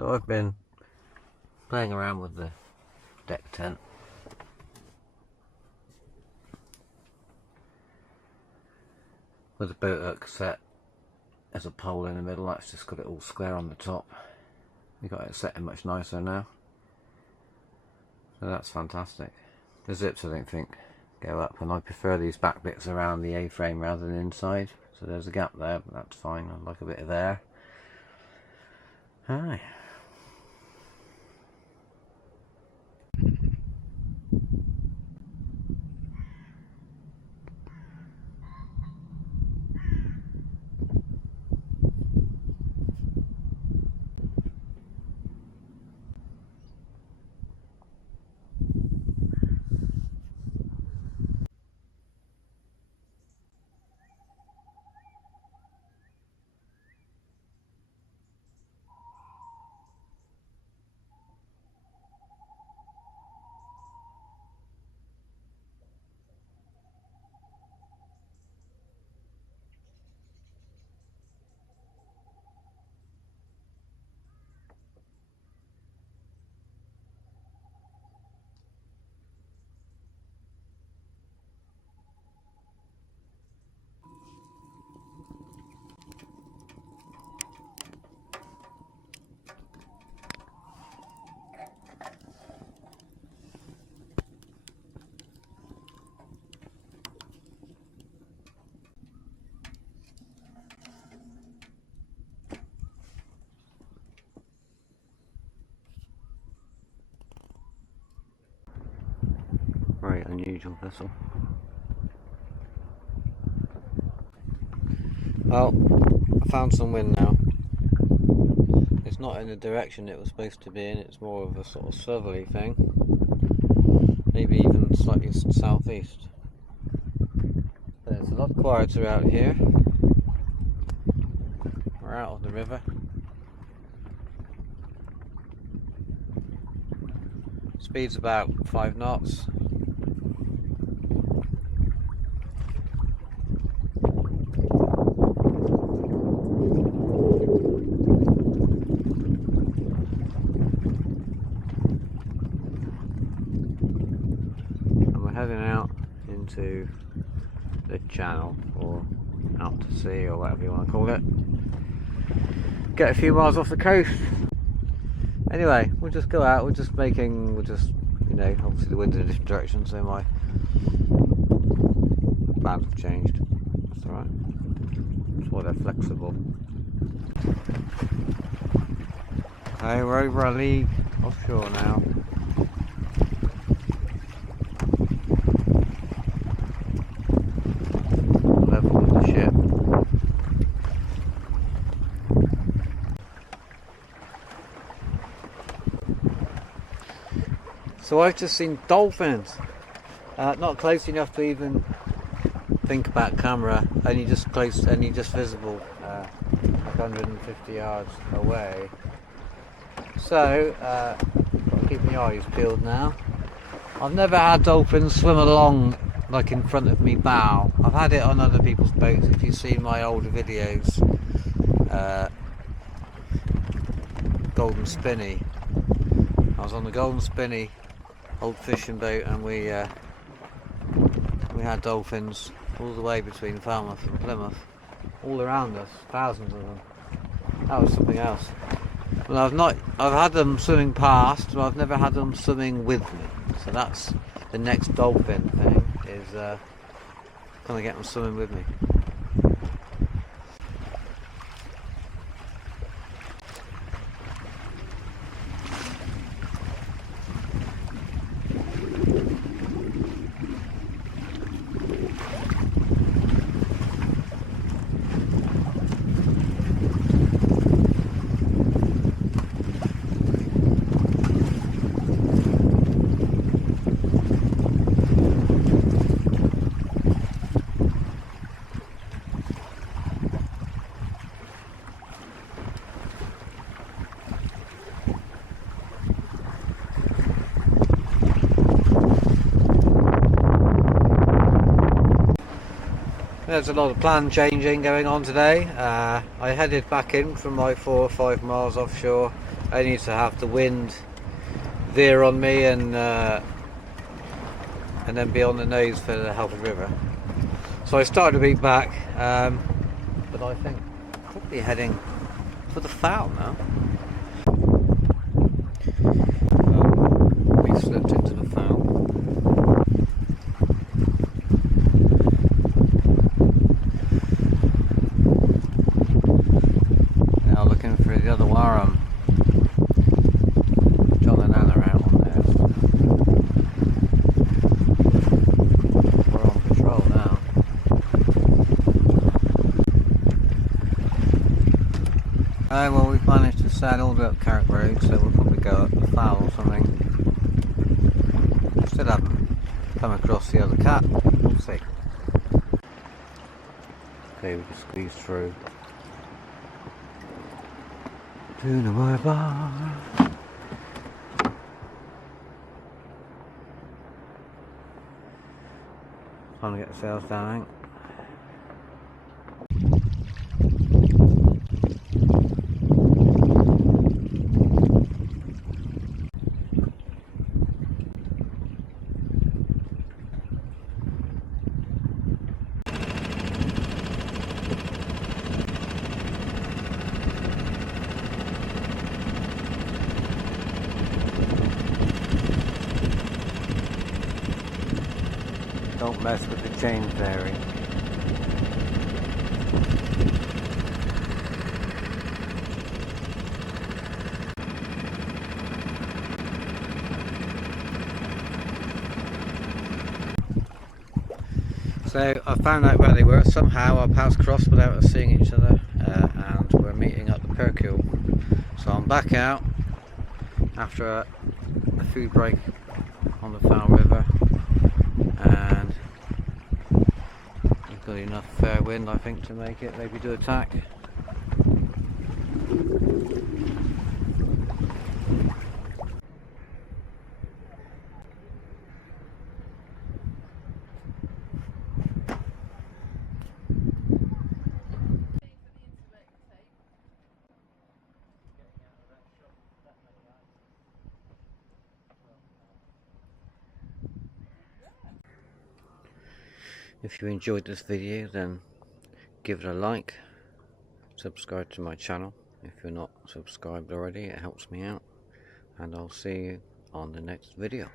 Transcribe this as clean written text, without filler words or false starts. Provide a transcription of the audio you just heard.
So I've been playing around with the deck tent. With the boat hook set as a pole in the middle, that's just got it all square on the top. We've got it set in much nicer now. So that's fantastic. The zips I don't think go up, and I prefer these back bits around the A-frame rather than inside. So there's a gap there, but that's fine. I like a bit of air. Aye. Very unusual vessel. Well, I found some wind now. It's not in the direction it was supposed to be in, it's more of a sort of southerly thing. Maybe even slightly southeast. But it's a lot quieter out here. We're out of the river. Speed's about 5 knots. Heading out into the channel, or out to sea, or whatever you want to call it. Get a few miles off the coast. Anyway, we'll just go out. We're just, you know, obviously the wind's in a different direction, so my plans have changed. That's alright. That's why they're flexible. Okay, we're over a league offshore now. So I've just seen dolphins, not close enough to even think about camera, only just visible, like 150 yards away. So, got to keep my eyes peeled now. I've never had dolphins swim along like in front of me bow. I've had it on other people's boats. If you see my older videos, Golden Spinney. I was on the Golden Spinney old fishing boat, and we had dolphins all the way between Falmouth and Plymouth, all around us, thousands of them. That was something else. Well, I've had them swimming past, but I've never had them swimming with me. So that's the next dolphin thing, is gonna get them swimming with me. There's a lot of plan changing going on today. I headed back in from like 4 or 5 miles offshore only to have the wind veer on me and then be on the nose for the Halford River. So I started to beat back, but I think probably heading for the foul now. We slipped into the foul. Now looking for the other warrum. John and Anna out on there. We're on patrol now. Well, we've managed to sail all the way up Carrick Road, so we'll probably go up the foul or something. Still haven't come across the other cat. We'll see. Okay, we can squeeze through. Tuna my bar. Time to get the sails down, I think. Don't mess with the chain fairy. So I found out where they were. Somehow our paths crossed without us seeing each other, and we're meeting at the Percuil. So I'm back out after a food break on the Foul River, and we've got enough fair wind, I think, to make it maybe do attack. If you enjoyed this video, then give it a like, subscribe to my channel if you're not subscribed already, it helps me out, and I'll see you on the next video.